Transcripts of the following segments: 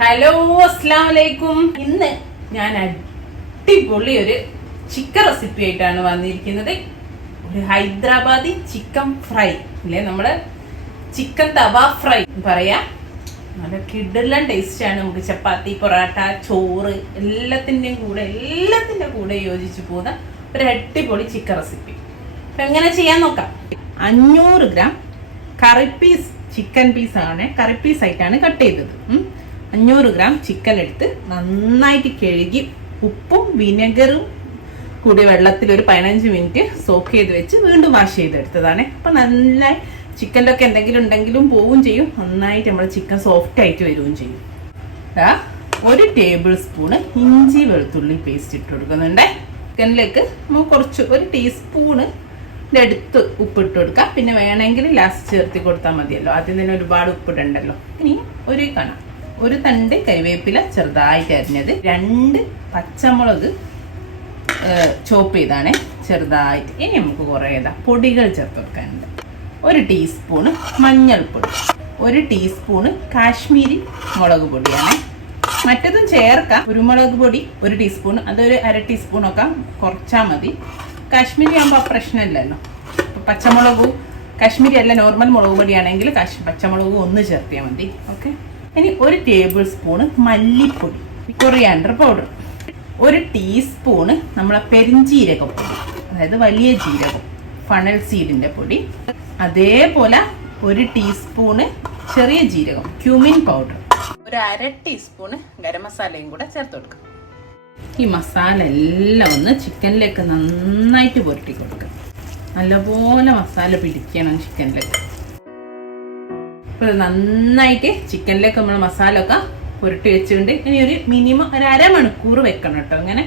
Hello, അസ്സലാമു അലൈക്കും. ഇന്ന് ഞാൻ അടിപൊളി ഒരു ചിക്കൻ റെസിപ്പി ആയിട്ടാണ് വന്നിരിക്കുന്നത്. ഒരു ഹൈദരാബാദി ചിക്കൻ ഫ്രൈ അല്ലേ, നമ്മുടെ ചിക്കൻ തവ ഫ്രൈ പറയാ. നല്ല കിടിലൻ ടേസ്റ്റാണ്. നമുക്ക് ചപ്പാത്തി, പൊറാട്ട, ചോറ് എല്ലാത്തിൻ്റെ കൂടെ യോജിച്ച് പോകുന്ന ഒരു അടിപൊളി ചിക്കൻ റെസിപ്പി. അപ്പം എങ്ങനെ ചെയ്യാൻ നോക്കാം. 500 ഗ്രാം കറി പീസ് ചിക്കൻ പീസാണ്, കറി പീസായിട്ടാണ് കട്ട് ചെയ്തത്. 500 ഗ്രാം ചിക്കൻ എടുത്ത് നന്നായിട്ട് കഴുകി ഉപ്പും വിനെഗറും കൂടി വെള്ളത്തിൽ ഒരു 15 മിനിറ്റ് സോക്ക് ചെയ്ത് വെച്ച് വീണ്ടും വാഷ് ചെയ്തെടുത്തതാണ്. അപ്പം നല്ല ചിക്കനിലൊക്കെ എന്തെങ്കിലും ഉണ്ടെങ്കിലും പോവുകയും ചെയ്യും, നന്നായിട്ട് നമ്മൾ ചിക്കൻ സോഫ്റ്റ് ആയിട്ട് വരികയും ചെയ്യും. 1 ടേബിൾ സ്പൂണ് ഇഞ്ചി വെളുത്തുള്ളി പേസ്റ്റ് ഇട്ട് കൊടുക്കുന്നുണ്ട്. ചിക്കനിലേക്ക് നമുക്ക് ഒരു ടീസ്പൂണ് അടുത്ത് ഉപ്പിട്ട് കൊടുക്കാം. പിന്നെ വേണമെങ്കിൽ ലാസ്റ്റ് ചേർത്തി കൊടുത്താൽ മതിയല്ലോ, ആദ്യം തന്നെ ഒരുപാട് ഉപ്പിടണ്ടല്ലോ. ഇനി ഒരു തണ്ട് കരിവേപ്പില ചെറുതായിട്ട് അരിഞ്ഞത്, 2 പച്ചമുളക് ചോപ്പ് ചെയ്താണ് ചെറുതായിട്ട്. ഇനി നമുക്ക് കുറേ പൊടികൾ ചേർത്ത് കൊടുക്കാനുണ്ട്. 1 ടീസ്പൂണ് മഞ്ഞൾപ്പൊടി, 1 ടീസ്പൂണ് കാശ്മീരി മുളക് പൊടിയാണ്. മറ്റതും ചേർക്കാം. കുരുമുളക് പൊടി 1 ടീസ്പൂൺ, അതൊരു 1/2 ടീസ്പൂണൊക്കെ കുറച്ചാൽ മതി. കാശ്മീരി ആകുമ്പോൾ പ്രശ്നമില്ലല്ലോ. പച്ചമുളകും കാശ്മീരി അല്ല, നോർമൽ മുളക് പൊടിയാണെങ്കിൽ പച്ചമുളകും ഒന്ന് ചേർത്തിയാൽ മതി. ഓക്കെ. ഇനി 1 ടേബിൾ സ്പൂണ് മല്ലിപ്പൊടി, കൊറിയാണ്ടർ പൗഡർ, 1 ടീസ്പൂണ് നമ്മളെ പെരിഞ്ജീരകപ്പൊടി, അതായത് വലിയ ജീരകം, ഫണൽ സീഡിൻ്റെ പൊടി. അതേപോലെ 1 ടീസ്പൂണ് ചെറിയ ജീരകം, ക്യൂമിൻ പൗഡർ, ഒരു 1/2 ടീസ്പൂണ് ഗരം മസാലയും കൂടെ ചേർത്ത് കൊടുക്കുക. ഈ മസാല എല്ലാം ഒന്ന് ചിക്കനിലേക്ക് നന്നായിട്ട് പുരട്ടി കൊടുക്കുക. നല്ലപോലെ മസാല പിടിക്കണം ചിക്കനിലേക്ക്. ഇപ്പോൾ നന്നായിട്ട് ചിക്കനിലേക്ക് നമ്മൾ മസാല ഒക്കെ പുരട്ടി വെച്ചുകൊണ്ട് ഇനി ഒരു മിനിമം ഒരു 1/2 മണിക്കൂർ വെക്കണം കേട്ടോ. അങ്ങനെ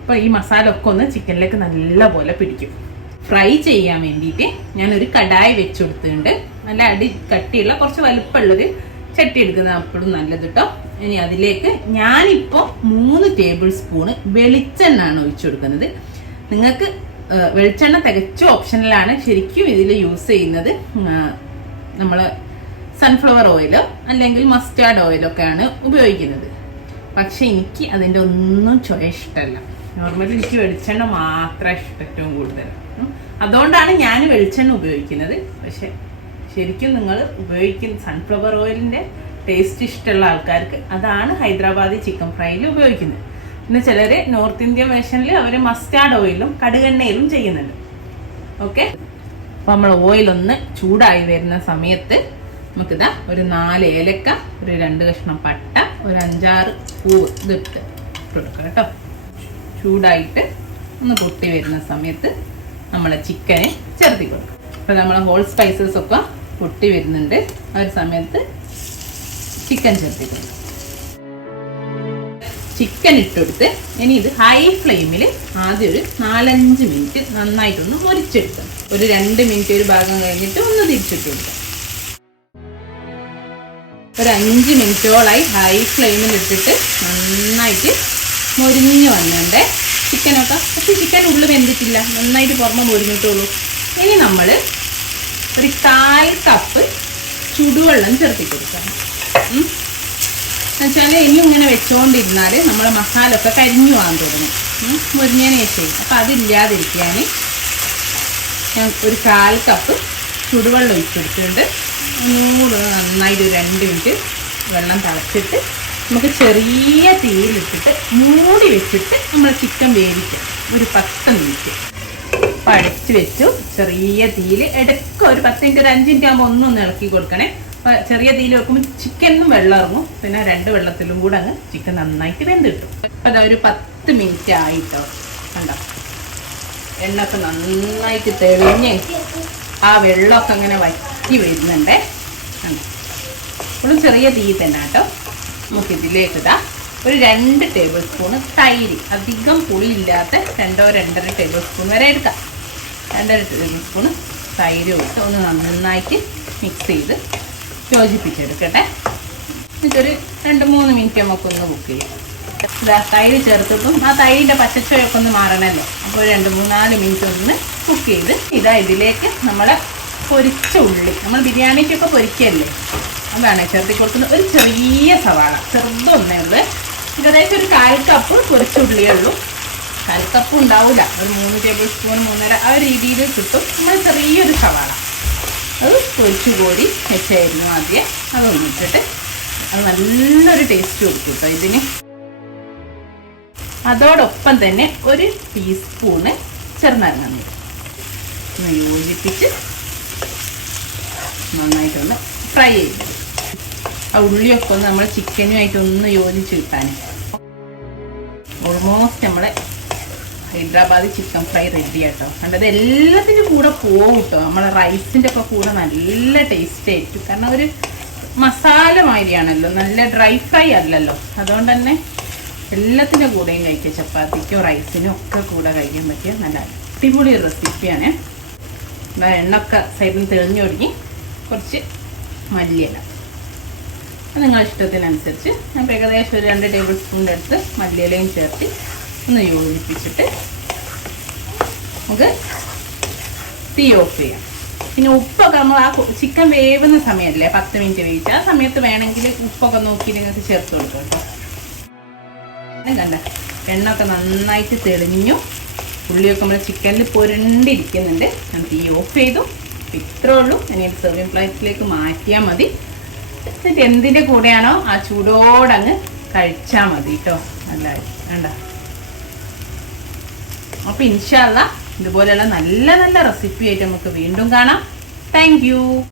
അപ്പോൾ ഈ മസാല ഒക്കെ ഒന്ന് ചിക്കനിലേക്ക് നല്ലപോലെ പിടിക്കും. ഫ്രൈ ചെയ്യാൻ വേണ്ടിയിട്ട് ഞാനൊരു കടായി വെച്ച് കൊടുത്തിട്ടുണ്ട്. നല്ല കട്ടിയുള്ള കുറച്ച് വലുപ്പമുള്ളൊരു ചട്ടി എടുക്കുന്ന അപ്പോഴും നല്ലത് കേട്ടോ. ഇനി അതിലേക്ക് ഞാനിപ്പോൾ 3 ടേബിൾ സ്പൂണ് വെളിച്ചെണ്ണയാണ് ഒഴിച്ചു കൊടുക്കുന്നത്. നിങ്ങൾക്ക് വെളിച്ചെണ്ണ തികച്ചും ഓപ്ഷണലാണ്. ശരിക്കും ഇതിൽ യൂസ് ചെയ്യുന്നത് നമ്മൾ സൺഫ്ലവർ ഓയിലോ അല്ലെങ്കിൽ മസ്റ്റാർഡ് ഓയിലൊക്കെയാണ് ഉപയോഗിക്കുന്നത്. പക്ഷെ എനിക്ക് അതിൻ്റെ ഒന്നും ചൊയ ഇഷ്ടമല്ല. നോർമലി എനിക്ക് വെളിച്ചെണ്ണ മാത്രമേ ഏറ്റവും കൂടുതൽ. അതുകൊണ്ടാണ് ഞാൻ വെളിച്ചെണ്ണ ഉപയോഗിക്കുന്നത്. പക്ഷെ ശരിക്കും നിങ്ങൾ ഉപയോഗിക്കുന്ന സൺഫ്ലവർ ഓയിലിൻ്റെ ടേസ്റ്റ് ഇഷ്ടമുള്ള ആൾക്കാർക്ക് അതാണ് ഹൈദരാബാദി ചിക്കൻ ഫ്രൈയിൽ ഉപയോഗിക്കുന്നത്. പിന്നെ ചിലർ നോർത്ത് ഇന്ത്യൻ വേർഷനിൽ അവർ മസ്റ്റാർഡ് ഓയിലും കടുകെണ്ണയിലും ചെയ്യുന്നുണ്ട്. ഓക്കെ. അപ്പോൾ നമ്മൾ ഓയിലൊന്ന് ചൂടായി വരുന്ന സമയത്ത് നമുക്കിതാ ഒരു 4 ഏലക്ക, ഒരു 2 കഷ്ണം പട്ട, ഒരു 5-6 പൂവ് ഇതിട്ട് കൊടുക്കുക കേട്ടോ. ചൂടായിട്ട് ഒന്ന് പൊട്ടി വരുന്ന സമയത്ത് നമ്മളെ ചിക്കന് ചേർത്തി കൊടുക്കും. അപ്പോൾ നമ്മളെ ഹോൾ സ്പൈസസ് ഒക്കെ പൊട്ടി വരുന്നുണ്ട്. ആ ഒരു സമയത്ത് ചിക്കൻ ചേർത്തി കൊടുക്കും. ചിക്കൻ ഇട്ടെടുത്ത് ഇനി ഇത് ഹൈ ഫ്ലെയിമിൽ ആദ്യം ഒരു 4-5 മിനിറ്റ് നന്നായിട്ടൊന്ന് മുരിച്ചെടുക്കണം. ഒരു 2 മിനിറ്റ് ഒരു ഭാഗം കഴിഞ്ഞിട്ട് ഒന്ന് തിരിച്ചിട്ട് കൊടുക്കാം. ഒരു 5 മിനിറ്റോളായി ഹൈ ഫ്ലെയിമിൽ ഇട്ടിട്ട് നന്നായിട്ട് മൊരിഞ്ഞ് വന്നിട്ടുണ്ട് ചിക്കനൊക്കെ. പക്ഷേ ചിക്കൻ ഉള്ളിൽ വെന്തിട്ടില്ല, നന്നായിട്ട് പുറമെ മൊരിഞ്ഞിട്ടുള്ളൂ. ഇനി നമ്മൾ ഒരു 1/4 കപ്പ് ചുടുവെള്ളം ചേർത്തി കൊടുക്കാം. എന്നുവെച്ചാൽ ഇനി ഇങ്ങനെ വെച്ചുകൊണ്ടിരുന്നാൽ നമ്മളെ മസാല ഒക്കെ കരിഞ്ഞു പോകാൻ തുടങ്ങും, മുരിഞ്ഞതിന് ശേഷം. അപ്പം അതില്ലാതിരിക്കാൻ ഞാൻ ഒരു 1/4 കപ്പ് ചുടുവെള്ളം ഒഴിച്ചെടുത്തിട്ടുണ്ട്. ഒന്നുകൂടെ നന്നായിട്ട് 2 മിനിറ്റ് വെള്ളം തിളച്ചിട്ട് നമുക്ക് ചെറിയ തീയിലിട്ടിട്ട് മൂടി വെച്ചിട്ട് നമ്മൾ ചിക്കൻ വേവിക്കാം ഒരു 10 മിനിറ്റ്. അപ്പം അടച്ച് വെച്ചു ചെറിയ തീയിൽ. ഇടയ്ക്ക് ഒരു 10 മിനിറ്റ്, ഒരു 5 മിനിറ്റ് ആകുമ്പോൾ ഒന്നൊന്ന് ഇളക്കി കൊടുക്കണേ. അപ്പോൾ ചെറിയ തീയിൽ വെക്കുമ്പോൾ ചിക്കനും വെള്ളം ഇറങ്ങും. പിന്നെ 2 വെള്ളത്തിലും കൂടെ അങ്ങ് ചിക്കൻ നന്നായിട്ട് വെന്ത് കിട്ടും. അപ്പോൾ അതാ ഒരു 10 മിനിറ്റ് ആയിട്ടോ. കണ്ടോ, എണ്ണൊക്കെ നന്നായിട്ട് തെളിഞ്ഞ് ആ വെള്ളമൊക്കെ അങ്ങനെ വറ്റി വരുന്നുണ്ടേ. കണ്ടോ, ഇപ്പോഴും ചെറിയ തീ തന്നെ കേട്ടോ. നമുക്കിതിലേക്ക് ഒരു 2 ടേബിൾ സ്പൂണ് തൈര്, അധികം പുളിയില്ലാത്ത 2-2.5 ടേബിൾ സ്പൂൺ വരെ എടുക്കാം. 2.5 ടേബിൾ സ്പൂണ് തൈര് ഇട്ട് ഒന്ന് നന്നായിട്ട് മിക്സ് ചെയ്ത് യോജിപ്പിച്ചെടുക്കട്ടെ. ഇതൊരു 2-3 മിനിറ്റ് നമുക്കൊന്ന് കുക്ക് ചെയ്യാം. തൈര് ചേർത്തിട്ടും ആ തൈരിൻ്റെ പച്ചച്ചൊയൊക്കെ ഒന്ന് മാറണമല്ലോ. അപ്പോൾ 2-3-4 മിനിറ്റ് ഒന്ന് കുക്ക് ചെയ്ത് ഇതിലേക്ക് നമ്മളെ പൊരിച്ച ഉള്ളി, നമ്മൾ ബിരിയാണിക്കൊക്കെ പൊരിക്കല്ലേ, അതാണ് ചേർത്തി കൊടുക്കുന്നത്. ഒരു ചെറിയ സവാള, ചെറുതൊന്നേ ഉള്ളൂ. ഏകദേശം ഒരു 1/4 കപ്പ് പൊരിച്ചുള്ളിയേ ഉള്ളൂ. 1/4 കപ്പ് ഉണ്ടാവില്ല, ഒരു 3 ടേബിൾ സ്പൂൺ 3.5 ആ രീതിയിൽ കിട്ടും. നമ്മൾ ചെറിയൊരു സവാള അത് പൊരിച്ചു കോരി വെച്ചായിരുന്നു ആദ്യം. അതൊന്നും ഇട്ടിട്ട് അത് നല്ലൊരു ടേസ്റ്റ് കൊടുക്കും കേട്ടോ ഇതിന്. അതോടൊപ്പം തന്നെ ഒരു ടീസ്പൂണ് ചെറുനാരങ്ങ ഒന്ന് യോജിപ്പിച്ച് നന്നായിട്ടൊന്ന് ഫ്രൈ ചെയ്ത് ആ ഉള്ളിയൊക്കെ ഒന്ന് നമ്മൾ ചിക്കനുമായിട്ടൊന്ന് യോജിച്ച് കിട്ടാൻ. ഓൾമോസ്റ്റ് നമ്മളെ ഹൈദരാബാദി ചിക്കൻ ഫ്രൈ റെഡി ആട്ടോ. കണ്ടത് എല്ലാത്തിനും കൂടെ പോകും കേട്ടോ. നമ്മളെ റൈസിൻ്റെ ഒക്കെ കൂടെ നല്ല ടേസ്റ്റ് ആയിരിക്കും. കാരണം ഒരു മസാല മാതിരിയാണല്ലോ, നല്ല ഡ്രൈ ഫ്രൈ അല്ലല്ലോ. അതുകൊണ്ട് തന്നെ എല്ലാത്തിൻ്റെ കൂടെയും കഴിക്കുക, ചപ്പാത്തിക്കോ റൈസിനോ ഒക്കെ കൂടെ കഴിക്കാൻ പറ്റിയ നല്ല അടിപൊളി റെസിപ്പിയാണ്. എണ്ണൊക്കെ സൈഡിൽ തെളിഞ്ഞു തുടങ്ങി. കുറച്ച് മല്ലിയില നിങ്ങളുടെ ഇഷ്ടത്തിനനുസരിച്ച് ഞാൻ ഏകദേശം ഒരു 2 ടേബിൾ സ്പൂണിൻ്റെ അടുത്ത് മല്ലിയിലയും ചേർത്ത് ഒന്ന് യോജിപ്പിച്ചിട്ട് നമുക്ക് തീ ഓഫ് ചെയ്യാം. പിന്നെ ഉപ്പൊക്കെ നമ്മൾ ആ ചിക്കൻ വേവുന്ന സമയമല്ലേ, 10 മിനിറ്റ് വേവിച്ച്, ആ സമയത്ത് വേണമെങ്കിൽ ഉപ്പൊക്കെ നോക്കി നിങ്ങൾക്ക് ചേർത്ത് കൊടുക്കും കേട്ടോ. കണ്ട എണ്ണൊക്കെ നന്നായിട്ട് തെളിഞ്ഞു, ഉള്ളിയൊക്കെ നമ്മൾ ചിക്കനിൽ പൊരണ്ടിരിക്കുന്നുണ്ട്. ഞാൻ തീ ഓഫ് ചെയ്തു. ഇത്രേ ഉള്ളൂ. ഇനി സെർവിങ് പ്ലേറ്റിലേക്ക് മാറ്റിയാൽ മതി. എന്നിട്ട് എന്തിൻ്റെ കൂടെയാണോ ആ ചൂടോടങ്ങ് കഴിച്ചാൽ മതി കേട്ടോ. നല്ല വേണ്ട. അപ്പോൾ ഇൻഷാ അല്ലാഹ് ഇതുപോലെയുള്ള നല്ല നല്ല റെസിപ്പി ആയിട്ട് നമുക്ക് വീണ്ടും കാണാം. Thank you.